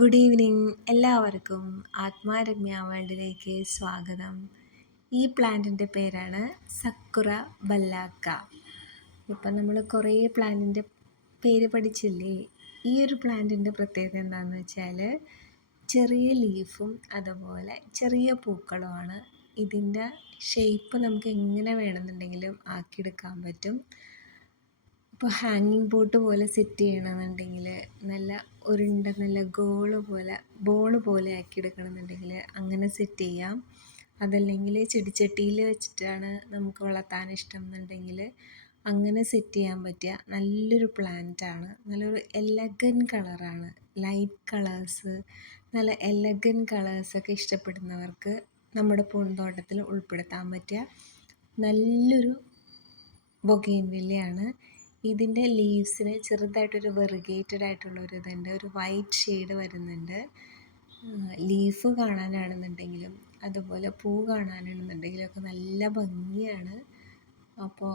Good evening എല്ലാവർക്കും ആത്മാരമ്യ വേൾഡിലേക്ക് സ്വാഗതം. ഈ പ്ലാന്റിൻ്റെ പേരാണ് സക്കുറ ബല്ലാക്ക. ഇപ്പം നമ്മൾ കുറേ പ്ലാന്റിൻ്റെ പേര് പഠിച്ചില്ലേ. ഈ ഒരു പ്ലാന്റിൻ്റെ പ്രത്യേകത എന്താണെന്ന് വെച്ചാൽ ചെറിയ ലീഫും അതുപോലെ ചെറിയ പൂക്കളുമാണ്. ഇതിൻ്റെ ഷേപ്പ് നമുക്ക് എങ്ങനെ വേണമെന്നുണ്ടെങ്കിലും ആക്കിയെടുക്കാൻ പറ്റും. ഇപ്പോൾ ഹാങ്ങിങ് പോട്ട് പോലെ സെറ്റ് ചെയ്യണമെന്നുണ്ടെങ്കിൽ നല്ല ഉരുണ്ട നല്ല ബോൾ പോലെ ആക്കി എടുക്കണമെന്നുണ്ടെങ്കിൽ അങ്ങനെ സെറ്റ് ചെയ്യാം. അതല്ലെങ്കിൽ ചെടിച്ചട്ടിയിൽ വെച്ചിട്ടാണ് നമുക്ക് വളർത്താൻ ഇഷ്ടം എന്നുണ്ടെങ്കിൽ അങ്ങനെ സെറ്റ് ചെയ്യാൻ പറ്റിയ നല്ലൊരു പ്ലാന്റാണ്. നല്ലൊരു എലഗൻ കളറാണ്. ലൈറ്റ് കളേഴ്സ്, നല്ല എലഗൻ കളേഴ്സൊക്കെ ഇഷ്ടപ്പെടുന്നവർക്ക് നമ്മുടെ പൂന്തോട്ടത്തിൽ ഉൾപ്പെടുത്താൻ പറ്റിയ നല്ലൊരു ബൊഗെയിൻവില്ലയാണ്. ഇതിൻ്റെ ലീവ്സിന് ചെറുതായിട്ടൊരു വെറിഗേറ്റഡ് ആയിട്ടുള്ള ഒരു ഇതുണ്ട്, ഒരു വൈറ്റ് ഷെയ്ഡ് വരുന്നുണ്ട്. ലീഫ് കാണാനാണെന്നുണ്ടെങ്കിലും അതുപോലെ പൂ കാണാനാണെന്നുണ്ടെങ്കിലും ഒക്കെ നല്ല ഭംഗിയാണ്. അപ്പോൾ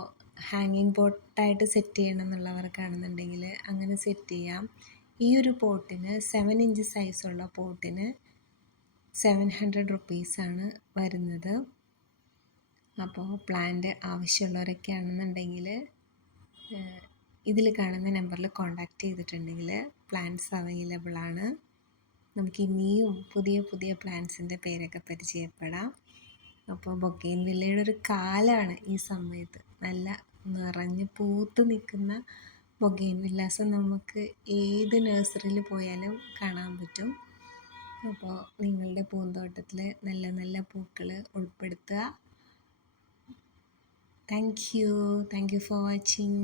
ഹാങ്ങിങ് പോട്ടായിട്ട് സെറ്റ് ചെയ്യണം എന്നുള്ളവർക്കാണെന്നുണ്ടെങ്കിൽ അങ്ങനെ സെറ്റ് ചെയ്യാം. ഈ ഒരു പോട്ടിന് 7 ഇഞ്ച് സൈസുള്ള പോട്ടിന് 700 റുപ്പീസാണ് വരുന്നത്. അപ്പോൾ പ്ലാന്റ് ആവശ്യമുള്ളവരൊക്കെ ആണെന്നുണ്ടെങ്കിൽ ഇതിൽ കാണുന്ന നമ്പറിൽ കോൺടാക്റ്റ് ചെയ്തിട്ടുണ്ടെങ്കിൽ പ്ലാന്റ്സ് അവൈലബിൾ ആണ്. നമുക്ക് ഇനിയും പുതിയ പുതിയ പ്ലാന്റ്സിൻ്റെ പേരൊക്കെ പരിചയപ്പെടാം. അപ്പോൾ ബൊഗെയിൻവില്ലയുടെ ഒരു കാലമാണ് ഈ സമയത്ത്. നല്ല നിറഞ്ഞ് പൂത്ത് നിൽക്കുന്ന ബൊഗെയിൻവില്ലാസ് നമുക്ക് ഏത് നഴ്സറിയിൽ പോയാലും കാണാൻ പറ്റും. അപ്പോൾ നിങ്ങളുടെ പൂന്തോട്ടത്തിൽ നല്ല നല്ല പൂക്കൾ ഉൾപ്പെടുത്തുക. Thank you for watching.